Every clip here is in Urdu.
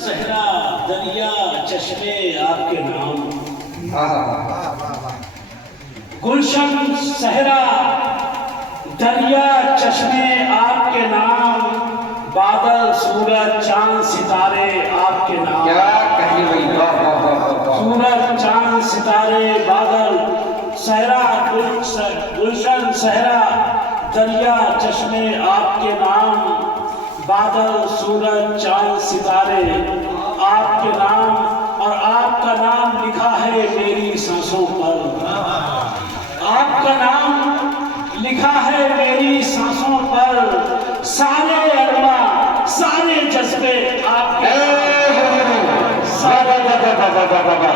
صحرا دریا چشمے آپ کے نام، گلشن صحرا دریا چشمے آپ کے نام، بادل سورج چاند ستارے آپ کے نام، سورج چاند ستارے بادل صحرا گلشن صحرا دریا چشمے آپ کے نام، بادل سورج چاند ستارے آپ کے نام، اور آپ کا نام لکھا ہے میری سانسوں پر، آپ کا نام لکھا ہے میری سانسوں پر، سارے ارماں سارے جذبے آپ کے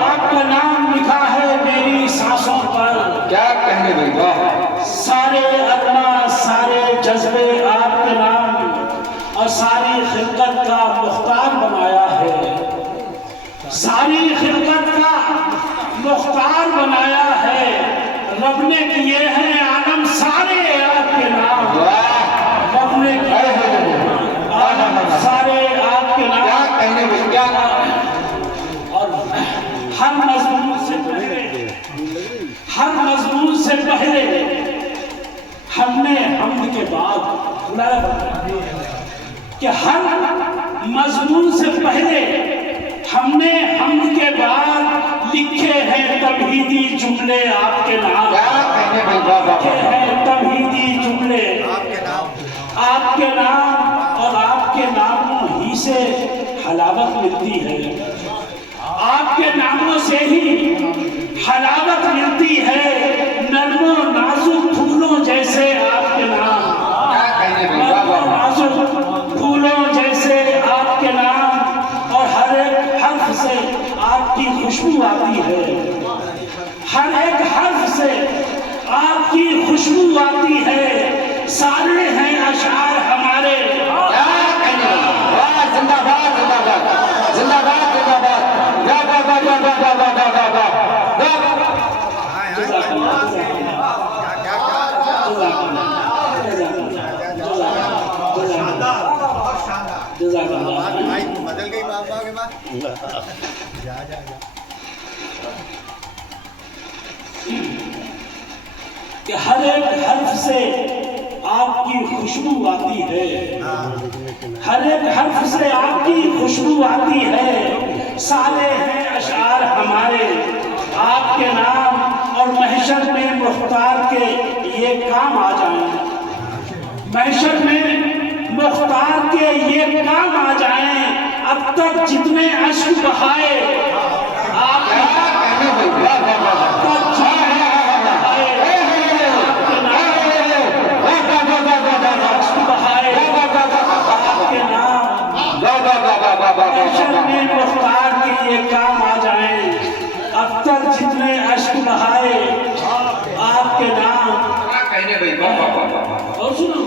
آپ کا نام لکھا ہے میری سانسوں پر، کیا کہنے بھائی، سارے ارماں سارے جذبے آپ کے نام، اور ساری خلقت کا مختار بنایا ہے، ساری خلقت کا مختار بنایا ہے، رب نے کیے ہیں عالم سارے آپ کے نام، رب نے کیے ہیں عالم سارے آپ کے نام، اور ہر مضمون سے پہلے ہم نے حمد کے بعد کہ ہر مضمون سے پہلے ہم نے حمد کے بعد لکھے ہیں تمہیدی جملے آپ کے نام، لکھے ہیں تمہیدی جملے آپ کے نام، اور آپ کے ناموں ہی سے حلاوت ملتی ہے، آپ کے ناموں سے ہی حلاوت ملتی ہے، نرم و نازک پھولوں جیسے آپ کے نام، نرم و نازک پھولوں جیسے آپ کے نام، اور ہر ایک حرف سے آپ کی خوشبو آتی ہے، ہر ایک حرف سے آپ کی خوشبو آتی ہے، سارے ہیں اشعار ہمارے، زندہ باد زندہ باد زندہ باد زندہ بدل گئی بابا کے بعد کہ ہر ایک حرف سے آپ کی خوشبو آتی ہے، ہر ایک حرف سے آپ کی خوشبو آتی ہے، سارے ہیں اشعار ہمارے آپ کے نام، اور محشر میں مختار کے یہ کام آ جائیں، محشر میں مختار کے یہ کام آ جائیں، اب تک جتنے اشک بہائے آپ کے محشر میں مختار کے یہ کام آ جائیں، اب تک جتنے اشک بہائے آپ کے نام، اور سنو